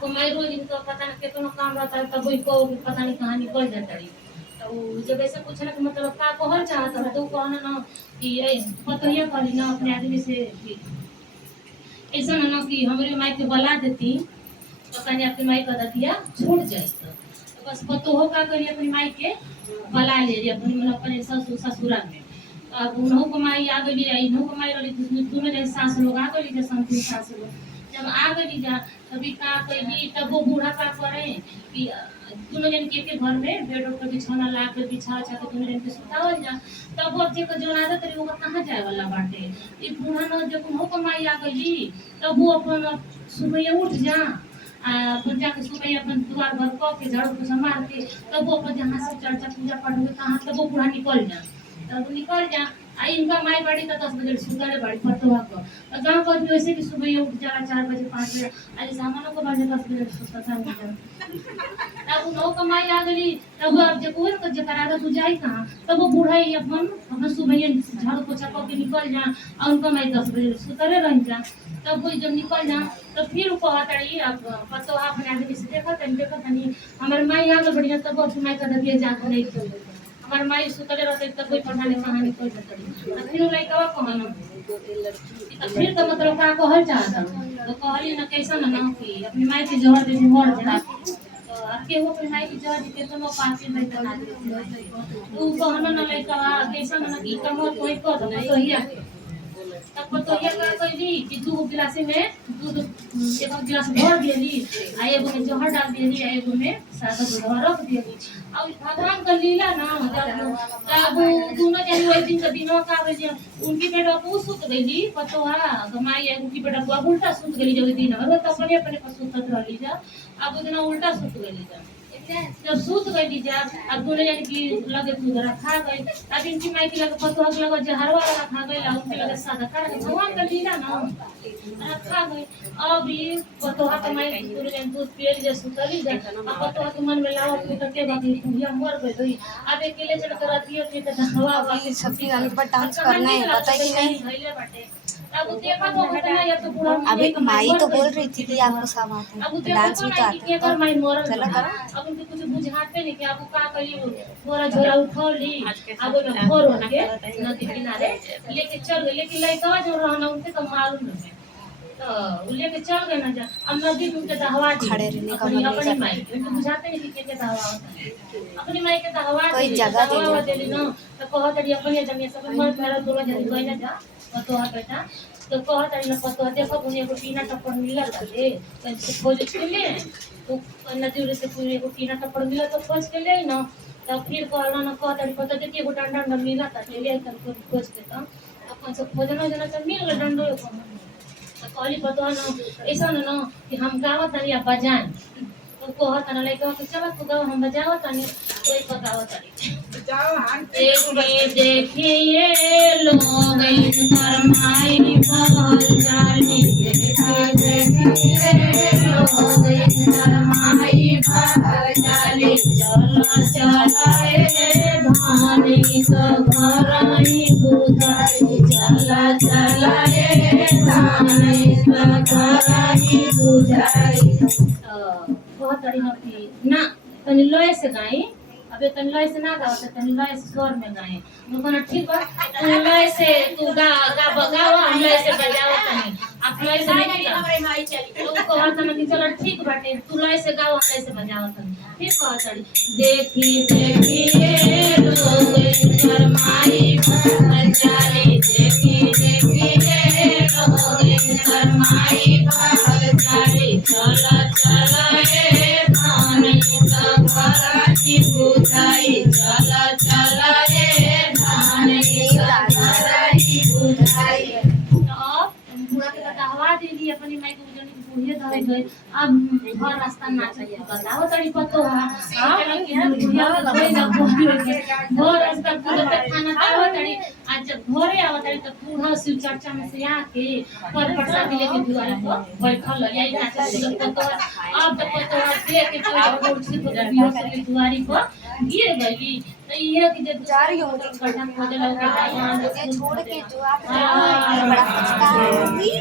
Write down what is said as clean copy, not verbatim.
कमाई रोज इनका पता नहीं कितना काम रहता है, तब को पता नहीं कहाँ निकल जाता है। तो जब ऐसे पूछना कि मतलब का कहल चाहता है तो कहना ना कि ये पतोहिया करी ना अपने आदमी से कि ऐसा ना कि हमारे माई के बला देती तो कहीं अपनी माई का दतिया छूट जाए तो बस पतोहो का करी अपनी माई के बला ले रही अपनी मतलब अपने ससुरा में। अब उन्हों को माई आ गई इन्हों को माई रही दोनों जैसे सास लोग आ गई जैसे संपूर्ण सास लोग जब आ गई जा तभी का कही तब वो बूढ़ा का करे कि दोनों जन के घर में बेड पर बिछौना ला के बिछा उछा के दोनों जन के सुतावल जा तब वो जे जो आदत रही वो कहाँ जाए वाला बाटे ई बूढ़ा न जब उन्हों को माई आ गई तब वो अपन सुबह उठ जा अपन जाके सुबह अपन द्वार घर क के झाड़ू पोछा मार के तब वो अपन जहाँ से चर्चा पूजा पाठ होते कहाँ तब वो बूढ़ा निकल जा तब निकल जा आई इनका माई बाड़ी का 10 बजे सुतले बाड़ी पटवा को गाँव पर भी वैसे भी सुबह उठ जाला 4 बजे 5 बजे आज सामानों को बजे 10 बजे सुता था तब उन्हों का माई आ गई तब अब जब कोई को जकरा तू जाई कहाँ तब वो बूढ़ा ही अपन सुबह झाड़ू पोछा करके निकल जा और उनका माई 10 बजे सुतले रह जा तब वो जब निकल जा तो फिर कहतड़ी अब पतो अपने आदमी से देखा तनी हमारे माई आ गई बढ़िया तब अब माई का दबिया जाके नहीं खोल हमार माई सुतले रहते तब कोई पढ़ाने कहानी कोई बताई फिर लइका कहना फिर तो मतलब का कहल चाहता तो कहली ना कैसा ना कि अपनी माई के जहर दे मर जा तो आपके वो अपनी माई की जहर के तो नो पाके नहीं बना तू कहना ना लइका कैसा ना कि कम कोई कर दो तो ही तब तो ये का कहली कि 2 गिलास में दूध एक गिलास भर दियली आ एगो में जहर डाल दियली आ एगो में सादा दूध रख दियली और भगवान का लीला ना तब दोनों जन वही दिन का दिनवा का बजे उनकी बेटा को सुत गईली पतोहा गमाई उनकी बेटा को उल्टा सुत गईली जो दिन में तो अपने अपने पर सुतत रहली जा अब दिन उल्टा सुत गईली जा जब सूत गई जा अब दोनों जन की लगे दूध रखा गई अब इनकी माई की लगे पतोहा के लगे जहरवा रखा गई और उनके लगे सादा कर भगवान का लीला ना रखा गई अब ये पतोहा के माई दोनों जन दूध पियली जा सुतली जा अब पतोहा के मन में लावा तू तके बाकी भैया मर गई अब अकेले चल कर रही है तो हवा वाली सबकी गाने पर डांस करना है पता ही नहीं। अब देखा तो होता ना या तो पूरा अभी माई तो बोल रही थी कि आपको सब आता है डांस भी तो आता है चलो करो। अब उनको कुछ बुझाते नहीं कि आपको का करी थोड़ा झोला उठौली अब वो भोर हो के नदी किनारे लेके चल गए लेकिन लड़का जो रहना उनके तो मालूम नहीं तो लेके चल गए ना जा अब नदी में उनके दहवा खड़े रहने का अपनी अपनी माई उनको बुझाते नहीं कि के दहवा होता है अपनी माई के दहवा कोई जगह दे दी ना तो कहत रही अपनी जमीन सब मर मेरा दोनों जन गई ना जा पतोहा बेटा तो कहत रही ना पतोहा देखो उन्हें को टीना टप्पड़ मिला ले तो खोज के ले तो नदी से पूरे को टीना टप्पड़ मिला तो खोज के ले ना तो फिर कहला ना कहत रही पता देखिए को डंडा डंडा मिला था ले कर खोज के तो अपन से खोजना जना तो मिल गया डंडो को तो कहली पतोहा ना ऐसा ना कि हम गावत नहीं या बजान तो कहत ना लइका के चल तू गाओ हम बजावत नहीं कोई बतावत नहीं देखिए लोग शर्माई बहल जाली देखिए लोग शर्माई बहल जाली चला चला धानी तो घरई बुझाई चला चला धानी तो घरई बुझाई बहुत ना तनी लय से गाई अबे तनी लय से ना गावत तनी लय से स्वर में गाए मुकना ठीक बा तू लय से तू गावा हम लय से बजावा तनी आप लय से नहीं हमारे माई चली तो कहत ना कि चलो ठीक बाटे तू लय से गावा लय से बजावा तनी ठीक कहत देखी देखी लोग शर्माई बहल जाली देखी देखी लोग शर्माई बहल जाली चला चला बुझाई चला चला रे धान की बुझाई पूरा के बतावा देली अपनी माई को जनी बुझे धरे गए अब घर रास्ता ना चाहिए बताओ तड़ी पतो हां कि हम बुझिया गए ना घर रास्ता पूरा पे खाना खाओ तड़ी आज जब घरे आवत तड़ी तो पूरा शिव चर्चा में से आके पर प्रसाद लेके दुआर पर बैठल यही ना चाहिए पतो अब तो पतो लेके पूरा कुर्सी पर बियो से दुआरी पर गिर गई तो ये कि जब जा रही हो तो गड्ढा खोदे लगे छोड़ के जो आप बड़ा पछताओगी।